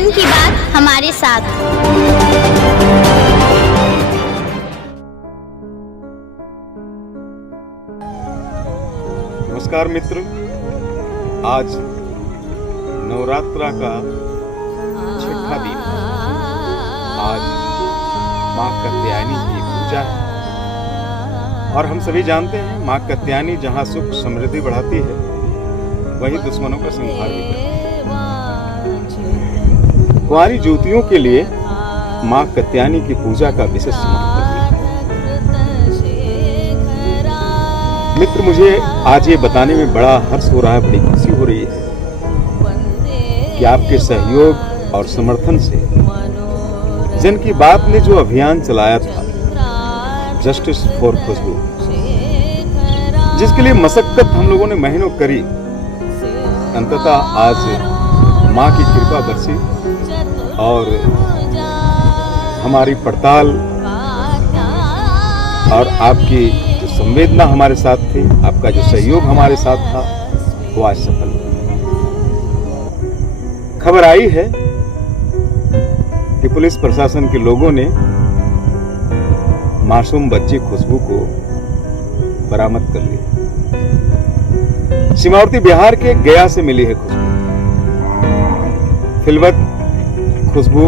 जन की बात हमारे साथ। नमस्कार मित्र, आज नवरात्रा का छठा दिन। आज माँ कात्यायनी की पूजा है और हम सभी जानते हैं माँ कात्यायनी जहाँ सुख समृद्धि बढ़ाती है वही दुश्मनों का संहार भी करती है। कुंवारी ज्योतियों के लिए माँ कात्यायनी की पूजा का विशेष महत्व है। मित्र, मुझे आज ये बताने में बड़ा हर्ष हो रहा है, बड़ी खुशी हो रही है कि आपके सहयोग और समर्थन से जन की बात ने जो अभियान चलाया था जस्टिस फॉर खुशबू, जिसके लिए मशक्कत हम लोगों ने महीनों करी, अंततः आज माँ की कृपा बरसी और हमारी पड़ताल और आपकी जो संवेदना हमारे साथ थी, आपका जो सहयोग हमारे साथ था, वो आज सफल हुआ। खबर आई है कि पुलिस प्रशासन के लोगों ने मासूम बच्ची खुशबू को बरामद कर लिया। सीमावर्ती बिहार के गया से मिली है खुशबू। फिलवक्त खुशबू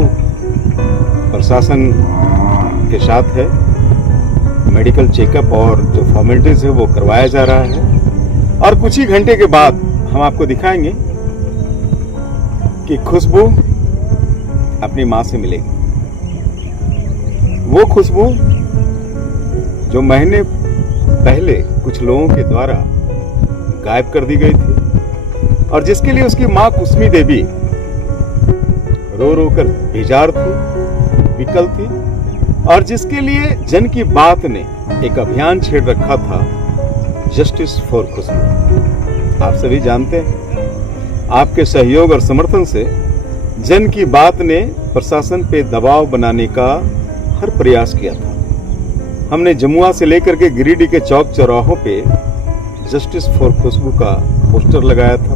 प्रशासन के साथ है। मेडिकल चेकअप और जो फॉर्मेलिटीज है वो करवाया जा रहा है और कुछ ही घंटे के बाद हम आपको दिखाएंगे कि खुशबू अपनी मां से मिलेगी। वो खुशबू जो महीने पहले कुछ लोगों के द्वारा गायब कर दी गई थी और जिसके लिए उसकी मां कुसमी देवी रो रो कर बेजार थी, विकल थी और जिसके लिए जन की बात ने एक अभियान छेड़ रखा था, जस्टिस फॉर खुशबू। आप सभी जानते हैं, आपके सहयोग और समर्थन से जन की बात ने प्रशासन पे दबाव बनाने का हर प्रयास किया था। हमने जमुआ से लेकर के गिरिडीह के चौक चौराहों पे जस्टिस फॉर खुशबू का पोस्टर लगाया था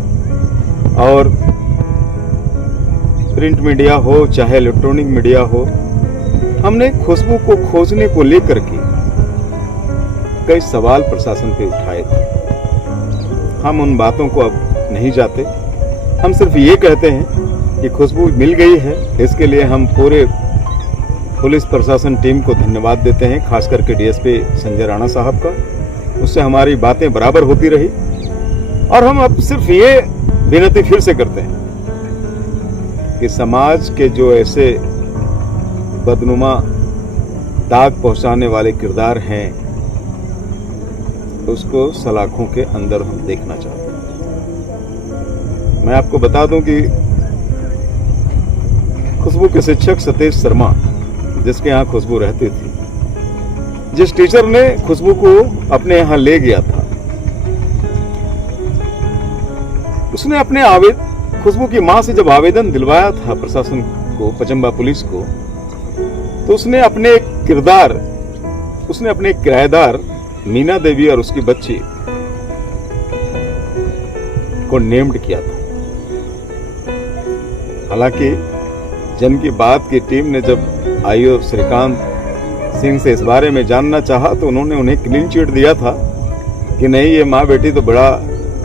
और प्रिंट मीडिया हो चाहे इलेक्ट्रॉनिक मीडिया हो, हमने खुशबू को खोजने को लेकर के कई सवाल प्रशासन पे उठाए थे। हम उन बातों को अब नहीं जाते, हम सिर्फ ये कहते हैं कि खुशबू मिल गई है। इसके लिए हम पूरे पुलिस प्रशासन टीम को धन्यवाद देते हैं, खास करके डीएसपी संजय राणा साहब का। उससे हमारी बातें बराबर होती रही और हम अब सिर्फ ये विनती फिर से करते हैं कि समाज के जो ऐसे बदनुमा दाग पहुंचाने वाले किरदार हैं उसको सलाखों के अंदर हम देखना चाहते हैं। मैं आपको बता दूं कि खुशबू के शिक्षक सतीश शर्मा, जिसके यहाँ खुशबू रहती थी, जिस टीचर ने खुशबू को अपने यहाँ ले गया था, उसने अपने खुशबू की मां से जब आवेदन दिलवाया था प्रशासन को, पचम्बा पुलिस को, तो उसने अपने किराएदार मीना देवी और उसकी बच्ची को नेम्ड किया था। हालांकि जन की बात की टीम ने जब आईओ श्रीकांत सिंह से इस बारे में जानना चाहा तो उन्होंने उन्हें क्लीन चिट दिया था कि नहीं, ये माँ बेटी तो बड़ा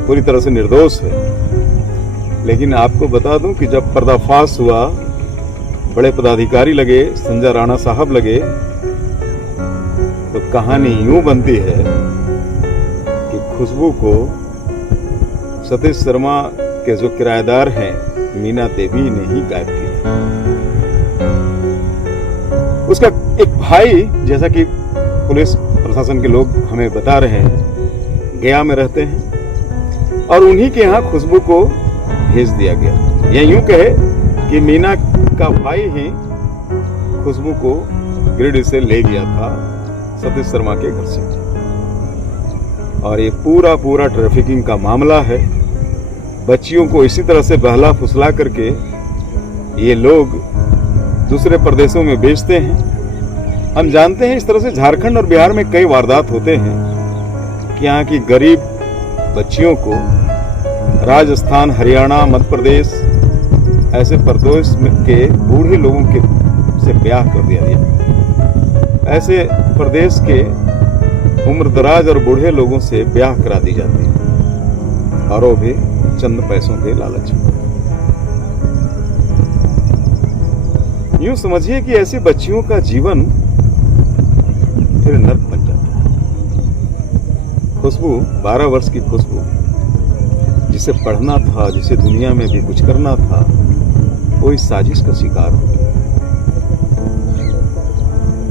पूरी तरह से निर्दोष है। लेकिन आपको बता दूं कि जब पर्दाफाश हुआ, बड़े पदाधिकारी लगे, संजय राणा साहब लगे, तो कहानी यूं बनती है कि खुशबू को सतीश शर्मा के जो किराएदार हैं मीना देवी ने ही गायब किया था। उसका एक भाई, जैसा कि पुलिस प्रशासन के लोग हमें बता रहे हैं, गया में रहते हैं और उन्हीं के यहाँ खुशबू को भेज दिया गया। या यूं कहे कि मीना का भाई ही खुशबू को गिरिडीह से ले गया था सतीश शर्मा के घर से। और ये पूरा ट्रैफिकिंग का मामला है। बच्चियों को इसी तरह से बहला फुसला करके ये लोग दूसरे प्रदेशों में बेचते हैं। हम जानते हैं इस तरह से झारखंड और बिहार में कई वारदात होते हैं कि यहाँ की गरीब बच्चियों को राजस्थान, हरियाणा, मध्य प्रदेश ऐसे परदेश के बूढ़े लोगों के से ब्याह कर दिया गया। ऐसे प्रदेश के उम्रदराज और बूढ़े लोगों से ब्याह करा दी जाती है, और वो भी चंद पैसों के लालच में। यूं समझिए कि ऐसी बच्चियों का जीवन फिर नर्क बन जाता है। खुशबू, 12 वर्ष की खुशबू, जिसे पढ़ना था, जिसे दुनिया में भी कुछ करना था, वो इस साजिश का शिकार हो गया।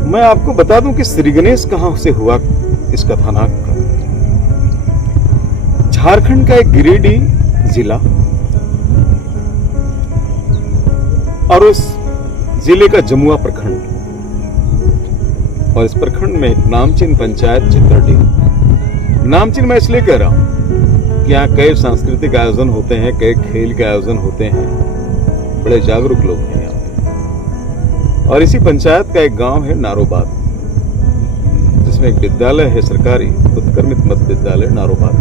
मैं आपको बता दूं कि श्री गणेश कहां से हुआ इस कथानक का। झारखंड का एक गिरिडीह जिला, और उस जिले का जमुआ प्रखंड, और इस प्रखंड में नामचीन पंचायत चित्रडीह। नामचीन मैं इसलिए कह रहा हूं कि यहाँ कई सांस्कृतिक आयोजन होते हैं, कई खेल के आयोजन होते हैं, बड़े जागरूक लोग हैं यहाँ पे। और इसी पंचायत का एक गांव है नारोबाद, जिसमें एक विद्यालय है, सरकारी उत्क्रमित मध्य विद्यालय नारोबाद।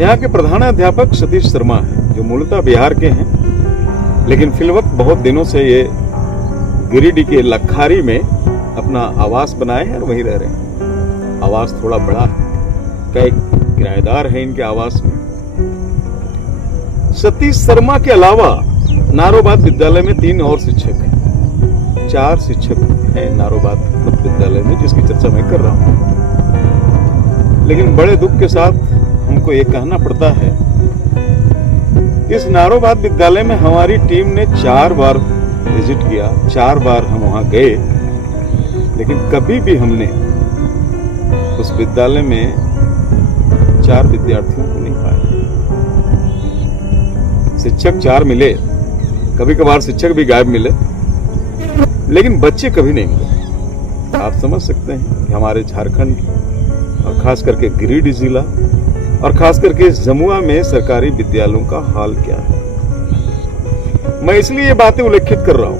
यहाँ के प्रधानाध्यापक सतीश शर्मा हैं, जो मूलतः बिहार के हैं, लेकिन फिलवक्त बहुत दिनों से ये गिरिडीह के लखारी में अपना आवास बनाए हैं और वहीं रह रहे हैं। आवास थोड़ा बड़ा है, कई किराएदार हैं इनके आवास में। सतीश शर्मा के अलावा नारोबाद विद्यालय में 3 और शिक्षक हैं, 4 शिक्षक हैं नारोबाद मध्य विद्यालय में, जिसकी चर्चा मैं कर रहा हूं। लेकिन बड़े दुख के साथ हमको ये कहना पड़ता है, इस नारोबाद विद्यालय में हमारी टीम ने 4 बार विजिट किया, 4 बार हम वहां गए, लेकिन कभी भी हमने उस विद्यालय में 4 विद्यार्थियों को नहीं पाया। शिक्षक 4 मिले, कभी कभार शिक्षक भी गायब मिले, लेकिन बच्चे कभी नहीं मिले। आप समझ सकते हैं कि हमारे झारखंड और खास करके गिरिडीह जिला और खास करके जमुआ में सरकारी विद्यालयों का हाल क्या है। मैं इसलिए ये बातें उल्लेखित कर रहा हूं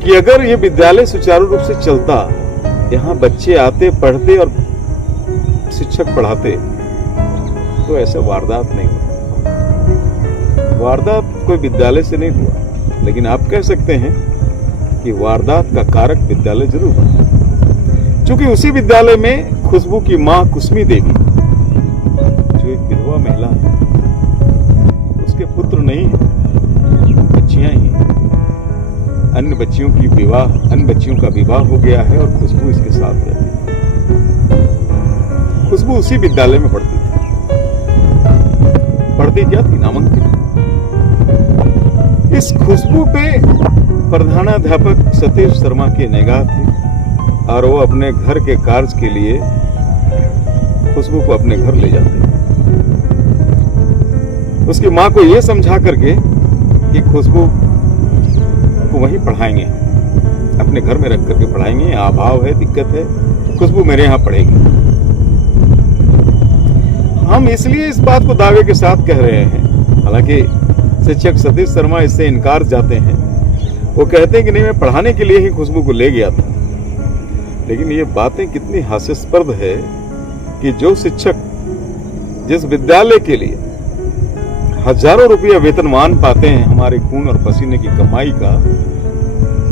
कि अगर ये विद्यालय सुचारू रूप से चलता, यहाँ बच्चे आते, पढ़ते और शिक्षक पढ़ाते, तो ऐसा वारदात नहीं हुआ। वारदात कोई विद्यालय से नहीं हुआ, लेकिन आप कह सकते हैं कि वारदात का कारक विद्यालय जरूर बना, क्योंकि उसी विद्यालय में खुशबू की मां कुसमी देवी, जो एक विधवा महिला है, उसके पुत्र नहीं है, बच्चियां ही हैं। अन्य बच्चियों का विवाह हो गया है और खुशबू इसके साथ रहती है। खुशबू उसी विद्यालय में पढ़ती थी। पढ़ती क्या थी? नामांकित। इस खुशबू पे प्रधानाध्यापक सतीश शर्मा की निगाह थी, और वो अपने घर के कार्य के लिए खुशबू को अपने घर ले जाते हैं। उसकी मां को यह समझा करके कि खुशबू को वहीं पढ़ाएंगे, अपने घर में रख करके पढ़ाएंगे, अभाव है, दिक्कत है, खुशबू मेरे यहां पढ़ेगी। हम इसलिए इस बात को दावे के साथ कह रहे हैं, हालांकि शिक्षक सतीश शर्मा इससे इनकार जाते हैं। वो कहते हैं कि नहीं, मैं पढ़ाने के लिए ही खुशबू को ले गया था। लेकिन ये बातें कितनी हास्यास्पद है कि जो शिक्षक जिस विद्यालय के लिए हजारों रुपया वेतनमान पाते हैं हमारे खून और पसीने की कमाई का,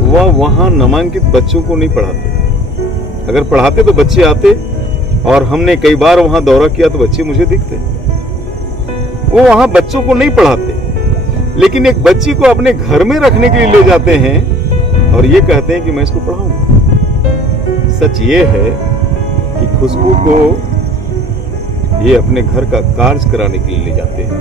वह वहां नामांकित बच्चों को नहीं पढ़ाते। अगर पढ़ाते तो बच्चे आते, और हमने कई बार वहां दौरा किया तो बच्चे मुझे दिखते। वो वहां बच्चों को नहीं पढ़ाते, लेकिन एक बच्ची को अपने घर में रखने के लिए ले जाते हैं और ये कहते हैं कि मैं इसको पढ़ाऊंगा। सच ये है कि खुशबू को ये अपने घर का कार्य कराने के लिए ले जाते हैं।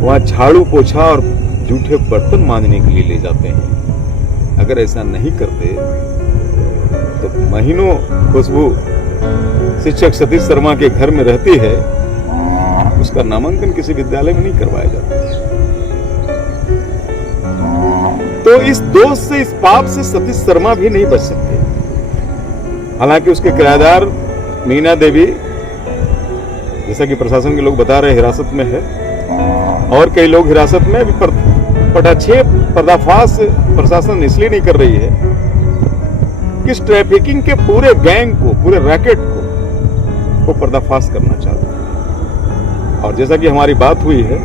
वहां झाड़ू पोछा और जूठे बर्तन मांजने के लिए ले जाते हैं। अगर ऐसा नहीं करते तो महीनों खुशबू शिक्षक सतीश शर्मा के घर में रहती है, उसका नामांकन किसी विद्यालय में नहीं करवाया जाता। तो इस दोष से, इस पाप से सतीश शर्मा भी नहीं बच सकते। हालांकि उसके किराएदार मीना देवी, जैसा कि प्रशासन के लोग बता रहे, हिरासत में है, और कई लोग हिरासत में भी। पर्दाफाश प्रशासन इसलिए नहीं कर रही है कि इस ट्रैफिकिंग के पूरे गैंग को, पूरे रैकेट को वो पर्दाफाश करना चाहता है। और जैसा कि हमारी बात हुई है,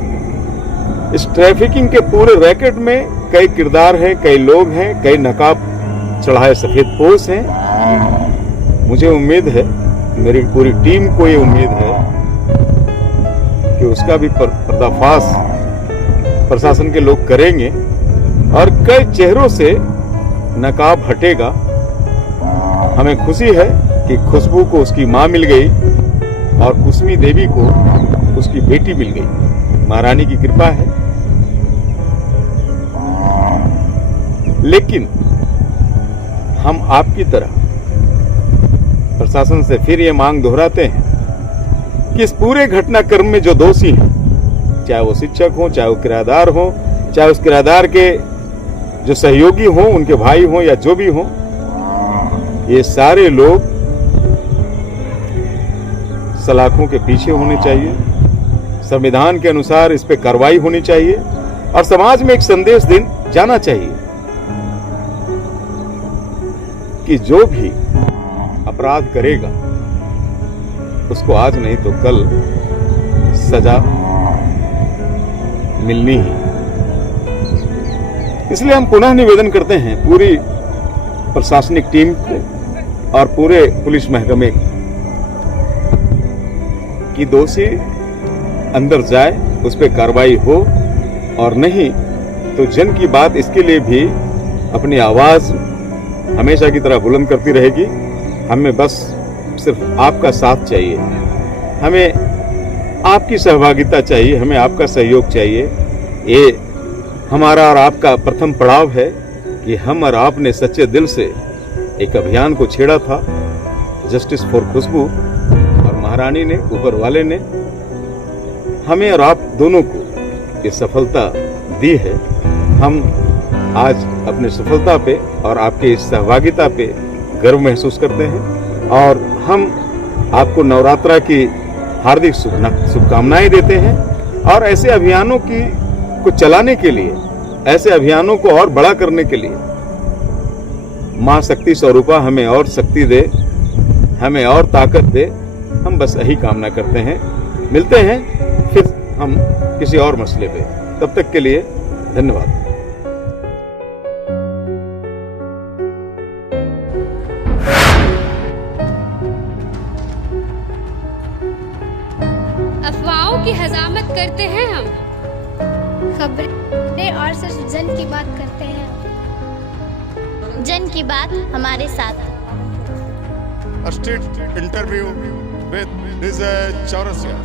इस ट्रैफिकिंग के पूरे रैकेट में कई किरदार हैं, कई लोग हैं, कई नकाब चढ़ाए सफेद पोश हैं। मुझे उम्मीद है, मेरी पूरी टीम को ये उम्मीद है कि उसका भी पर्दाफाश प्रशासन के लोग करेंगे और कई चेहरों से नकाब हटेगा। हमें खुशी है कि खुशबू को उसकी मां मिल गई और कुसमी देवी को उसकी बेटी मिल गई। महारानी की कृपा है। लेकिन हम आपकी तरह प्रशासन से फिर ये मांग दोहराते हैं कि इस पूरे घटनाक्रम में जो दोषी हैं, चाहे वो शिक्षक हो, चाहे वो किराएदार हो, चाहे उस किराएदार के जो सहयोगी हों, उनके भाई हों या जो भी हों, ये सारे लोग सलाखों के पीछे होने चाहिए। संविधान के अनुसार इस पे कार्रवाई होनी चाहिए और समाज में एक संदेश जाना चाहिए कि जो भी अपराध करेगा उसको आज नहीं तो कल सजा मिलनी ही। इसलिए हम पुनः निवेदन करते हैं पूरी प्रशासनिक टीम को और पूरे पुलिस महकमे की दोषी अंदर जाए, उस पर कार्रवाई हो, और नहीं तो जन की बात इसके लिए भी अपनी आवाज हमेशा की तरह बुलंद करती रहेगी। हमें बस सिर्फ आपका साथ चाहिए, हमें आपकी सहभागिता चाहिए, हमें आपका सहयोग चाहिए। ये हमारा और आपका प्रथम पड़ाव है कि हम और आपने सच्चे दिल से एक अभियान को छेड़ा था, जस्टिस फॉर खुशबू, और महारानी ने, ऊपर वाले ने हमें और आप दोनों को ये सफलता दी है। हम आज अपनी सफलता पे और आपके इस सहभागिता पे गर्व महसूस करते हैं और हम आपको नवरात्रा की हार्दिक शुभकामनाएं देते हैं। और ऐसे अभियानों को चलाने के लिए, ऐसे अभियानों को और बड़ा करने के लिए मां शक्ति स्वरूपा हमें और शक्ति दे, हमें और ताकत दे। हम बस यही कामना करते हैं। मिलते हैं फिर हम किसी और मसले पे। तब तक के लिए धन्यवाद। अफवाहों की हजामत करते हैं हम, खबरें और सिर्फ जन की बात करते हैं। जन की बात हमारे साथ। A street interview with Vijay Chaurasia.